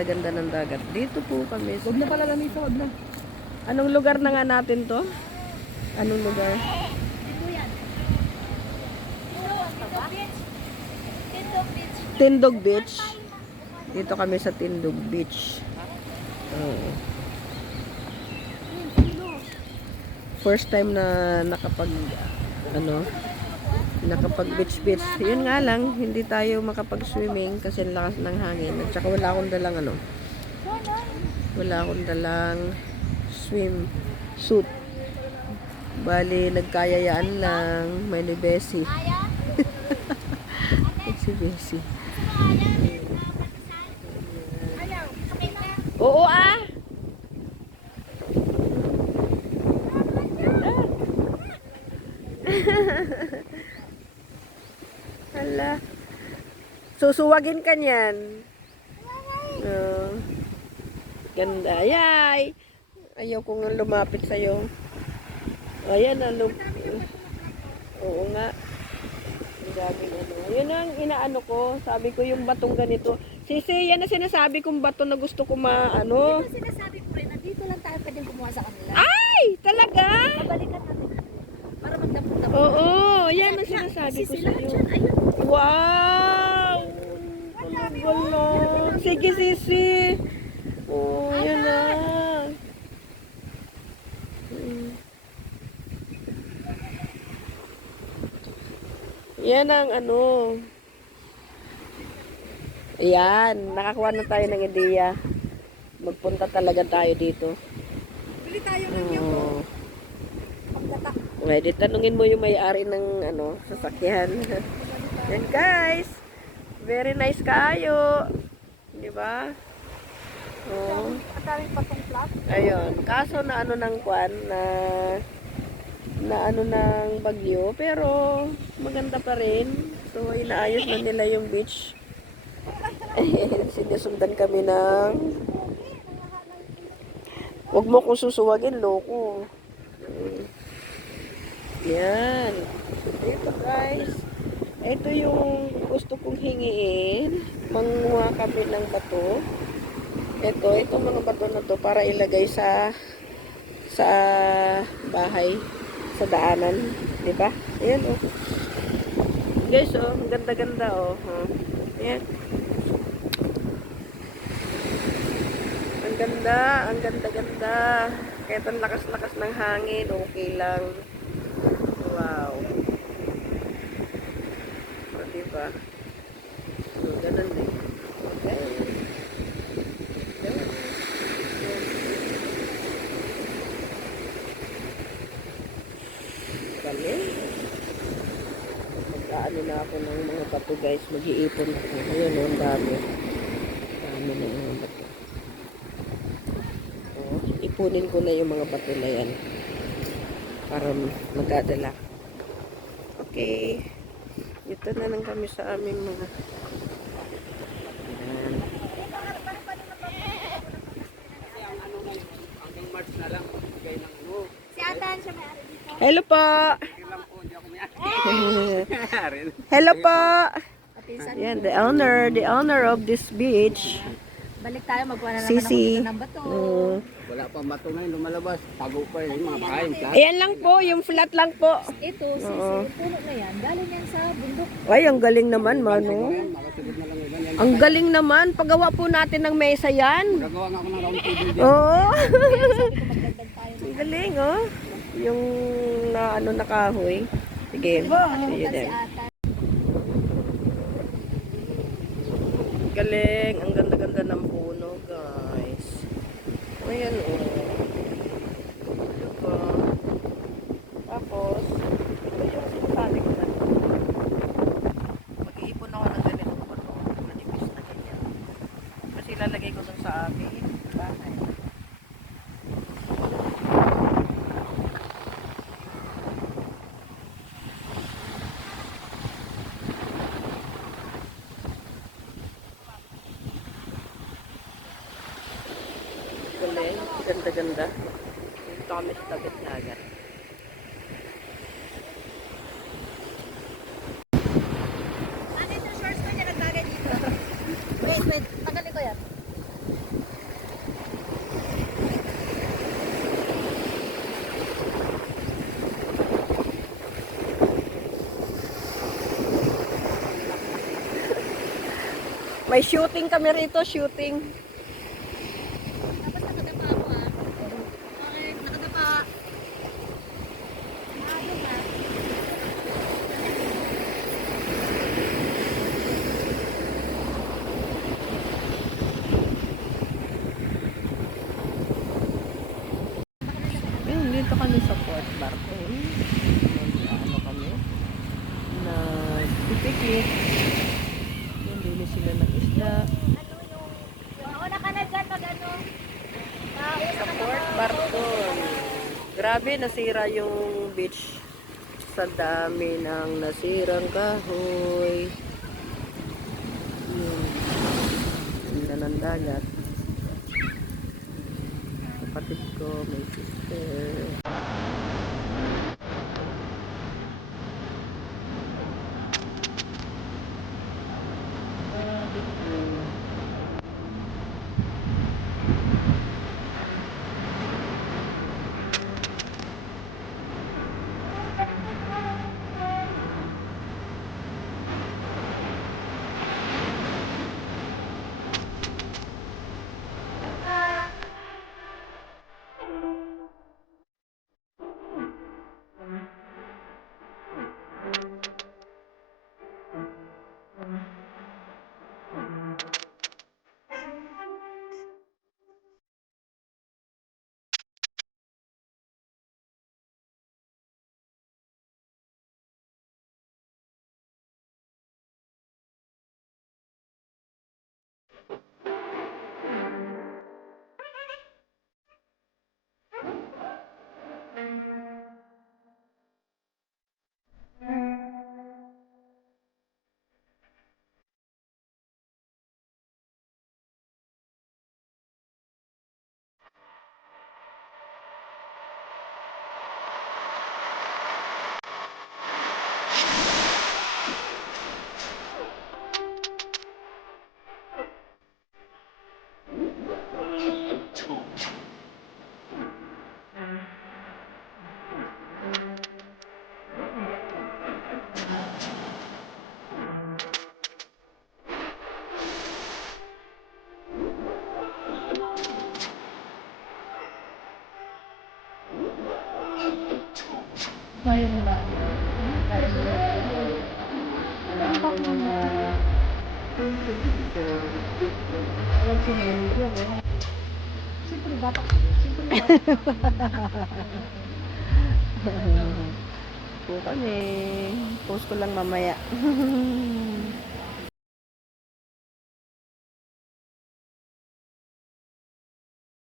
ganda-ganda ng dagat. Dito po kami. Huwag na pala lamisa, huwag na. Anong lugar na nga natin to? Anong lugar? Tindog Beach. Dito kami sa Tindog Beach. Oh. First time na nakapag beach. Yun nga lang, hindi tayo makapag-swimming kasi lakas ng hangin. At saka wala akong dalang swim suit. Bali, nagkayayaan lang. May ni Bessie. Si Bessie. Oo ah! Hala. Susuwagin ka niyan. Oh. Ganda. Yay! Ayaw ko nga lumapit sa'yo. Ayan na. Oo nga. Ang daming ano. Yun ang inaano ko. Sabi ko yung batong ganito. Sisi, yan na sinasabi kong bato na gusto ko maano. Ito sinasabi ko rin, nandito lang tayo pwedeng kumuha sa kanila. Ay! Talaga? Babalikan natin. Para magdapot-dapot. Oo. Yan ang sinasabi ko sa'yo. Ayun. Wow! Wala. Sige, Sisi. Oh, yan na. Yan ang ano. Ayan, nakakuha na tayo ng ideya. Magpunta talaga tayo dito. Bili tayo ng yung pagdatak. Pwede tanungin mo yung may-ari ng ano, sasakyan. Yan guys. Very nice kayo. Di ba? Oh. Kataring patong flap. Ayun. Kaso na ano ng kwan na ano ng bagyo, pero maganda pa rin. So inaayos na nila yung beach. Sinusundan kami ng huwag mo kong susuwagin, loko. Yan. Ito guys. Ito yung gusto kong hingiin. Manguha kami ng bato. Itong mga bato na to para ilagay sa bahay, sa daanan, 'di ba? Ayan oh. Guys, oh, ang ganda-ganda oh. Ayan. Ang ganda-ganda. Kahit ang lakas-lakas ng hangin, okay lang. Wow. O, diba? So, ganun din. Okay. Kami. Mag-aano na ako ng mga bato guys. Mag-iipon ako. Ayan o, ang dami. Dami na yung mga bato. O, ipunin ko na yung mga bato na yan. Para magdadala. Okay. Dito na lang kami sa aming mga yan. Si Atan siya may-ari dito. Hello po. Hello po. Yan, the owner of this beach. Balik tayo, magkuha na naman Sisi. ako ng bato. Wala pang bato ngayon lumalabas. Tago pa yung mga kain. Ayan lang po, yung flat lang po. Ito, Sisi, yung puno na yan, galing yan sa bundok. Ay, ang galing naman, Mano. Makasunod na lang yun. Yan. Ang galing naman. Paggawa po natin ng mesa yan. Gagawa nga ako ng round table dyan. Oo. Magdagdag tayo. Ang galing, oh. Yung na ano na kahoy. Sige. See you Si then. Atan. Galing. Ang ganda-ganda ng puno, guys. Ayan, oh. Diba? Tapos, ito yung sinasabi ko na. Mag-iipon ako ng ganito pa to. Manipis na ganyan. Kasi lalagay ko dun sa amin bahay. Galing. Ganda-ganda. Dito kami sa tabit dagat. Ano yung shorts ko niya naglagay dito? Wait, tagalin ko yan. May shooting kami rito, shooting. Tapos nakadapa ako ah. Okay, nakadapa. Ano ba? Ayun, dito kami sa Port Barton. Ano kami? Nag-picnic. Yun, dili sila ng isda. Mauna ka na dyan mag ano. Sa Port Barton. Grabe, nasira yung beach. Sa dami ng nasirang kahoy. Yun. Ganda ng dagat. Kapatid ko, may sister. Siyempre dapat. Siyempre dapat. Po kami. Post ko lang mamaya.